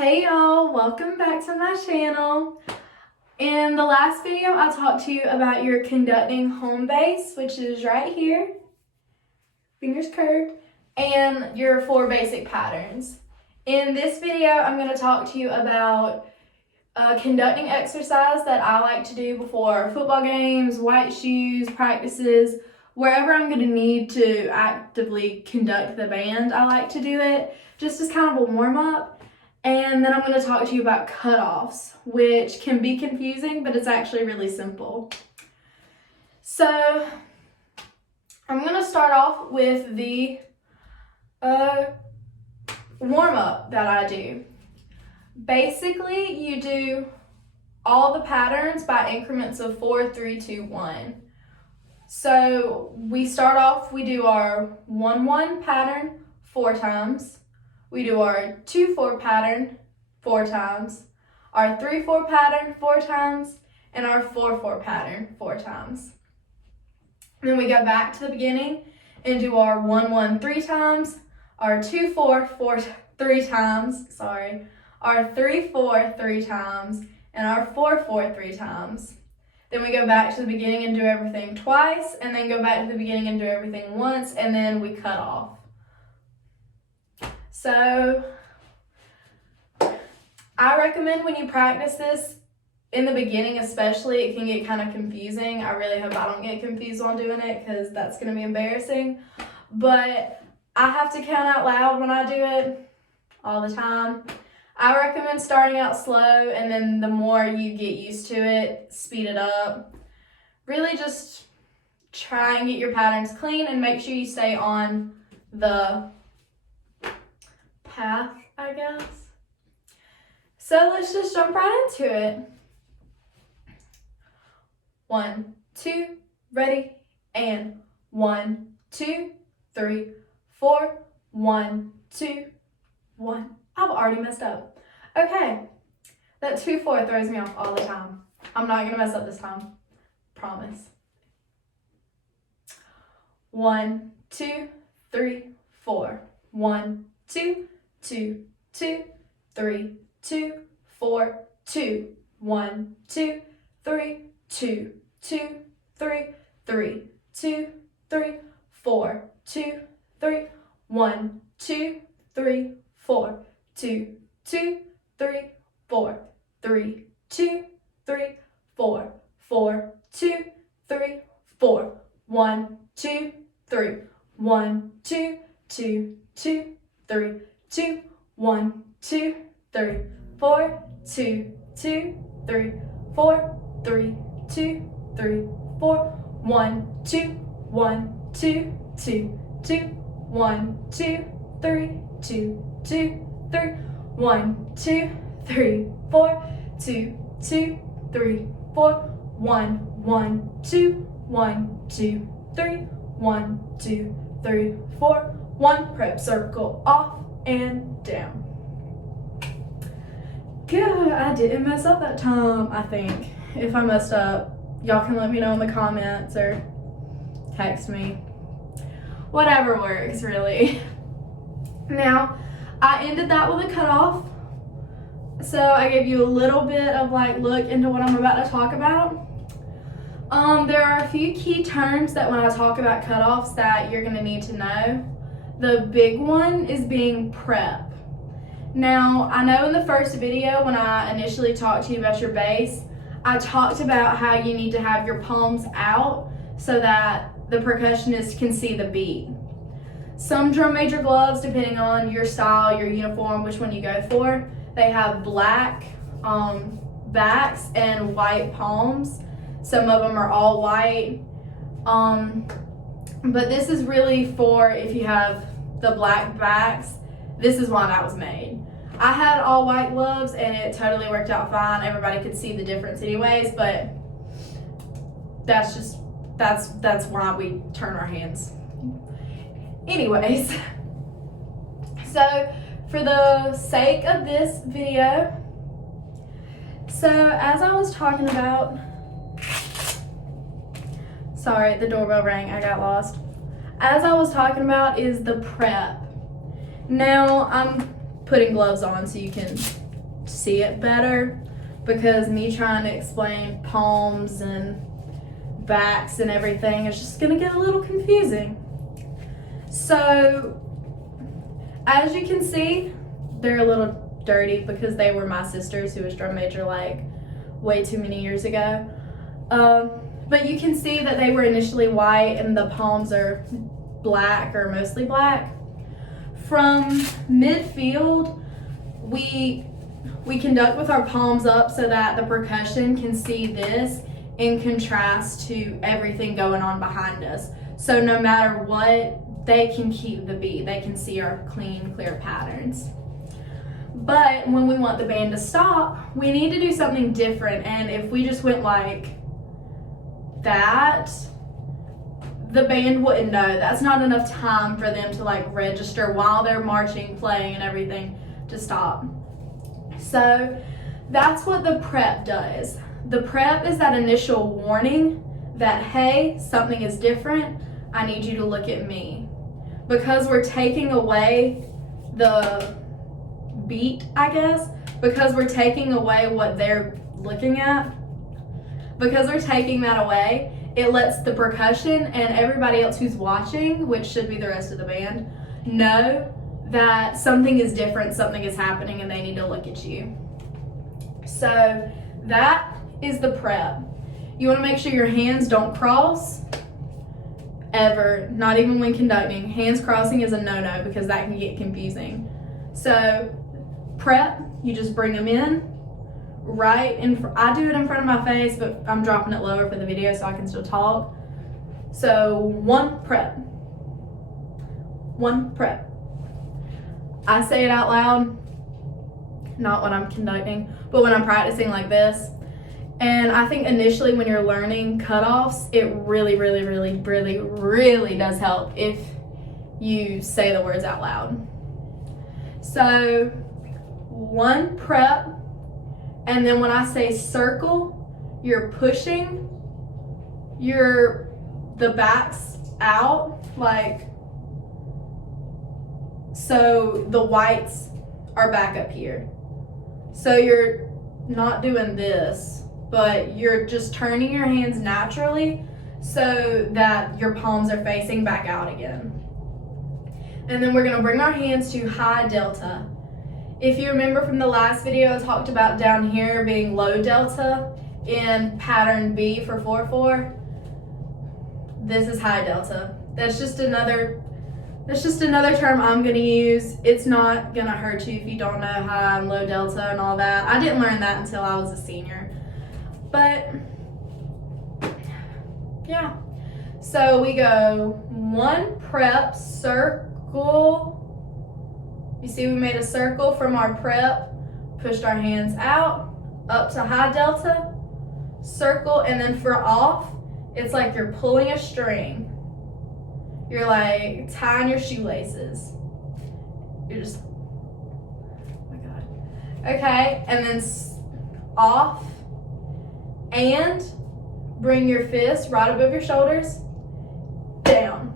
Hey y'all, welcome back to my channel. In the last video, I talked to you about your conducting home base, which is right here, fingers curved, and your 4 basic patterns. In this video, I'm going to talk to you about a conducting exercise that I like to do before football games, white shoes, practices, wherever I'm going to need to actively conduct the band. I like to do it just as kind of a warm-up. And then I'm going to talk to you about cutoffs, which can be confusing, but it's actually really simple. So I'm going to start off with the warm-up that I do. Basically, you do all the patterns by increments of 4, 3, 2, 1. So we start off, we do our 1-1 pattern 4 times. We do our 2-4 pattern 4 times, our 3-4 pattern 4 times, and our 4-4 pattern 4 times. Then we go back to the beginning and do our 1-1 3 times, our 2-4 3 times, our 3-4 3 times, and our 4-4 3 times. Then we go back to the beginning and do everything twice, and then go back to the beginning and do everything once, and then we cut off. So I recommend when you practice this in the beginning especially, it can get kind of confusing. I really hope I don't get confused while doing it because that's going to be embarrassing. But I have to count out loud when I do it all the time. I recommend starting out slow, and then the more you get used to it, speed it up. Really just try and get your patterns clean and make sure you stay on the path, I guess. So let's just jump right into it. 1, 2, ready, and 1, 2, 3, 4, 1, 2, 1. I've already messed up. Okay, that 2-4 throws me off all the time. I'm not gonna mess up this time, promise. 1, 2, 3, 4. 1, 2, 2, 2, 3, 2, 4, 2. 1, 2, 3, 2, 2, 3, 3, 2, 3, 4, 2, 3, 1, 2, 3, 4, 2, 2, 3, 4, 3, 2, 3, 4, 4, 2, 3, 4, 1, 2, 3, 1, 2, 2, 2, 3, 2, 1, 2, 3, 4, 2, 2, 3, 4, 3, 2, 3, 4, 1, 2, 1, 2, 2, 2, 1, 2, 3, 2, 2, 3, 1, 2, 3, 4, 2, 2, 3, 4, 1, 1, 2, 1, 2, 3, 1, 2, 3, 4, 1, prep circle off and down. Good, I didn't mess up that time, I think. If I messed up, y'all can let me know in the comments or text me. Whatever works, really. Now, I ended that with a cutoff. So I gave you a little bit of look into what I'm about to talk about. There are a few key terms that when I talk about cutoffs that you're gonna need to know. The big one is being prep. Now, I know in the first video when I initially talked to you about your bass, I talked about how you need to have your palms out so that the percussionist can see the beat. Some drum major gloves, depending on your style, your uniform, which one you go for, they have black backs and white palms. Some of them are all white. But this is really for if you have the black backs. This is why that was made. I had all white gloves and it totally worked out fine. Everybody could see the difference anyways, but that's why we turn our hands. Anyways, so for the sake of this video, so as I was talking about, sorry, the doorbell rang, I got lost. As I was talking about is the prep. Now I'm putting gloves on so you can see it better, because me trying to explain palms and backs and everything is just gonna get a little confusing. So as you can see, they're a little dirty because they were my sisters who was drum major like way too many years ago. But you can see that they were initially white and the palms are black or mostly black. From midfield, we conduct with our palms up so that the percussion can see this in contrast to everything going on behind us. So no matter what, they can keep the beat. They can see our clean, clear patterns. But when we want the band to stop, we need to do something different. And if we just went like that, the band wouldn't know. That's not enough time for them to like register while they're marching, playing, and everything to stop. So that's what the prep does. The prep is that initial warning that, hey, something is different. I need you to look at me. Because we're taking away the beat, I guess, because we're taking away what they're looking at, because we're taking that away, it lets the percussion and everybody else who's watching, which should be the rest of the band, know that something is different, something is happening, and they need to look at you. So that is the prep. You want to make sure your hands don't cross ever, not even when conducting. Hands crossing is a no-no because that can get confusing. So prep, you just bring them in right in I do it in front of my face, but I'm dropping it lower for the video so I can still talk. So one prep. I say it out loud, not when I'm conducting, but when I'm practicing like this. And I think initially when you're learning cutoffs, it really does help if you say the words out loud. So one prep, and then when I say circle, you're pushing the backs out, like, so the whites are back up here. So you're not doing this, but you're just turning your hands naturally so that your palms are facing back out again. And then we're gonna bring our hands to high delta. If you remember from the last video, I talked about down here being low delta in pattern B for 4/4. This is high delta. That's just another term I'm gonna use. It's not gonna hurt you if you don't know high and low delta and all that. I didn't learn that until I was a senior. But yeah. So we go one prep, circle. You see we made a circle from our prep, pushed our hands out, up to high delta, circle, and then for off, it's like you're pulling a string. You're like tying your shoelaces. You're just, oh my God. Okay, and then off, and bring your fist right above your shoulders, down.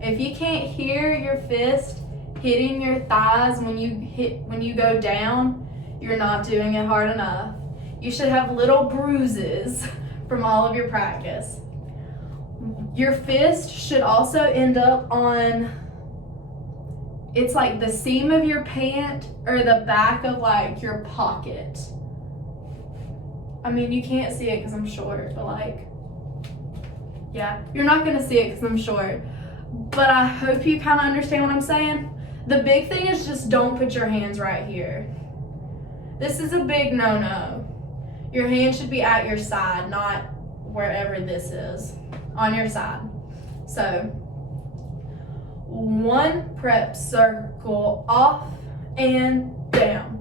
If you can't hear your fist hitting your thighs when you go down, you're not doing it hard enough. You should have little bruises from all of your practice. Your fist should also end up on, it's like the seam of your pant or the back of like your pocket. I mean, you can't see it because I'm short, but like, yeah, you're not gonna see it because I'm short. But I hope you kind of understand what I'm saying. The big thing is just don't put your hands right here. This is a big no-no. Your hand should be at your side, not wherever this is, on your side. So, one prep, circle, off and down.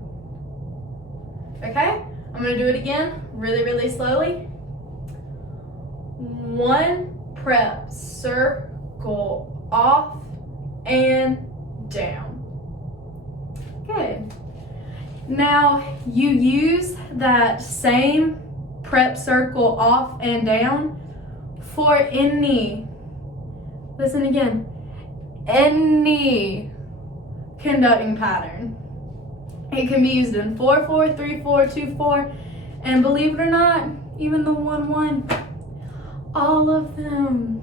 Okay? I'm gonna do it again, really slowly. One prep, circle, off and down. Good. Now you use that same prep, circle, off and down for any, listen again, any conducting pattern. It can be used in 4/4, 3/4, 2/4, and believe it or not, even the 1/1. All of them.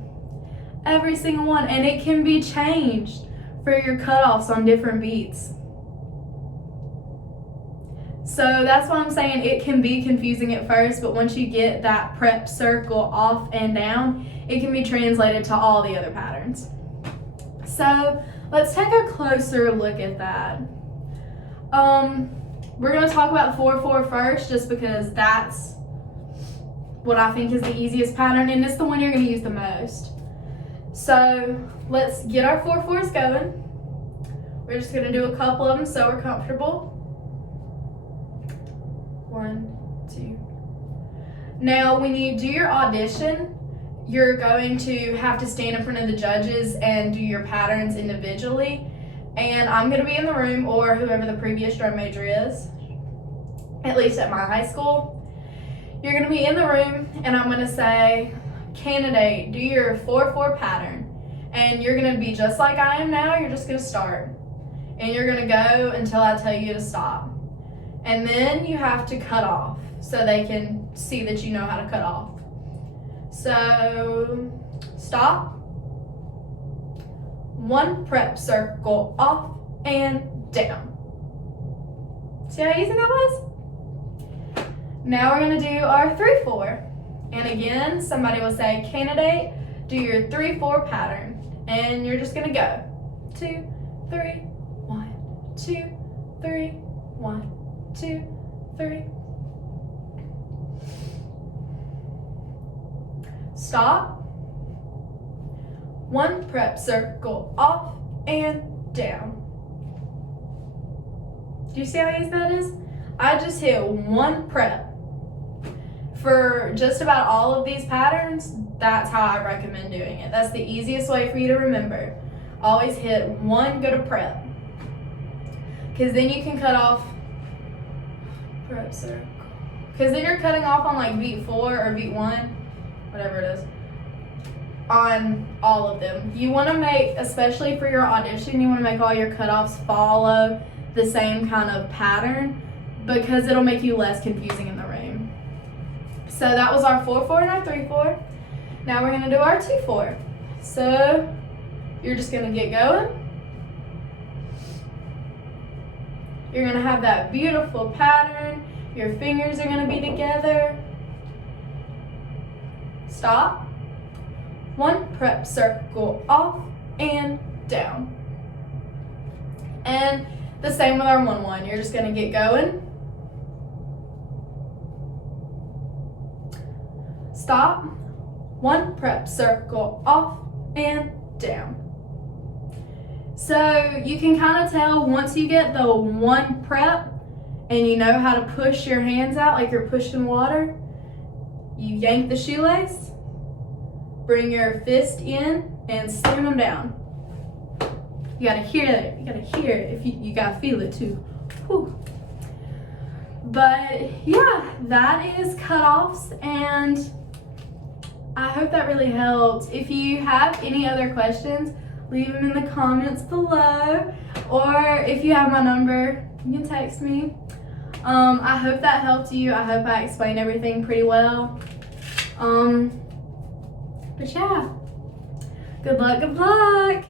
Every single one. And it can be changed for your cutoffs on different beats. So that's why I'm saying it can be confusing at first, but once you get that prep circle off and down, it can be translated to all the other patterns. So let's take a closer look at that. We're going to talk about 4/4 first, just because that's what I think is the easiest pattern, and it's the one you're going to use the most. So let's get our 4/4s going. We're just going to do a couple of them so we're comfortable. 1, 2. Now, when you do your audition, you're going to have to stand in front of the judges and do your patterns individually. And I'm going to be in the room, or whoever the previous drum major is, at least at my high school. You're going to be in the room, and I'm going to say, candidate, do your 4/4 pattern. And you're going to be just like I am now. You're just going to start. And you're going to go until I tell you to stop. And then you have to cut off so they can see that you know how to cut off. So, stop. 1 prep circle off and down. See how easy that was? Now we're going to do our 3/4. And again, somebody will say, candidate, do your 3/4 pattern. And you're just going to go 2, 3, 1, 2, 3, 1, 2, 3. Stop. 1 prep circle off and down. Do you see how easy that is? I just hit 1 prep. For just about all of these patterns, that's how I recommend doing it. That's the easiest way for you to remember. Always hit 1, go to prep. Because then you can cut off prep circle. Because then you're cutting off on like beat 4 or beat 1, whatever it is, on all of them. You want to make, especially for your audition, you want to make all your cutoffs follow the same kind of pattern, because it'll make you less confusing in the room. So that was our 4/4 and our 3/4. Now we're going to do our 2/4. So you're just going to get going. You're going to have that beautiful pattern. Your fingers are going to be together. Stop. 1 prep circle off and down. And the same with our 1/1. You're just going to get going. Stop. 1 prep circle off and down. So you can kind of tell once you get the 1 prep and you know how to push your hands out like you're pushing water, you yank the shoelace, bring your fist in and slam them down. You gotta hear it. You gotta hear it. If you gotta feel it too. Whew. But yeah, that is cutoffs, and I hope that really helped. If you have any other questions, leave them in the comments below, or if you have my number, you can text me. I hope that helped you. I hope I explained everything pretty well. But yeah, good luck, good luck.